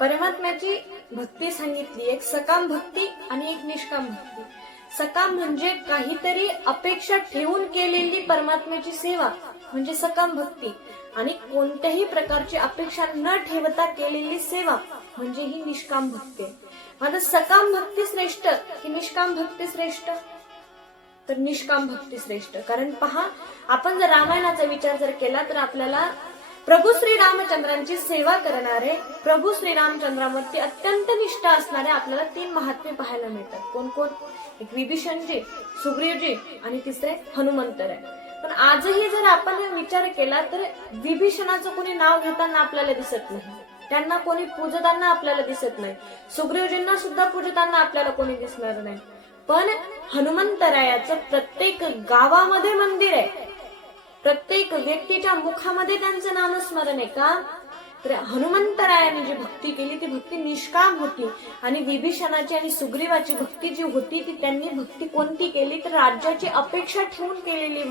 परमात्म्याची भक्ती सांगितली, एक सकाम भक्ती आणि एक निष्काम भक्ती. सकाम म्हणजे काहीतरी अपेक्षा ठेवून केलेली परमात्म्याची सेवा म्हणजे सकाम भक्ती, आणि कोणत्याही प्रकारची अपेक्षा न ठेवता केलेली सेवा म्हणजे ही निष्काम भक्ती. आता सकाम भक्ती श्रेष्ठ की निष्काम भक्ती श्रेष्ठ? तर निष्काम भक्ती श्रेष्ठ. कारण पहा, आपण जर रामायणाचा विचार जर केला तर आपल्याला प्रभू श्री रामचंद्रांची सेवा करणारे, प्रभू श्री रामचंद्रावरती अत्यंत निष्ठा असणारे आपल्याला 3 महात्मे पाहायला मिळतात. कोण कोण? एक विभीषणजी, सुग्रीवजी आणि तिसरे हनुमंतराय. पण आजही जर आपण विचार केला तर विभीषणाचं कोणी नाव घेताना आपल्याला दिसत नाही, त्यांना कोणी पूजताना आपल्याला दिसत नाही, सुग्रीवजींना सुद्धा पूजताना आपल्याला कोणी दिसणार नाही. पण हनुमंतरायाचं प्रत्येक गावामध्ये मंदिर आहे, प्रत्येक व्यक्तीच्या मुखामध्ये त्यांचं नामस्मरण आहे. का? तर हनुमंतरायाने जी भक्ती केली ती भक्ती निष्काम होती, आणि विभीषणाची आणि सुग्रीवाची भक्ती जी होती ती त्यांनी भक्ती कोणती केली तर राज्याची अपेक्षा ठेवून केलेली भक्ती.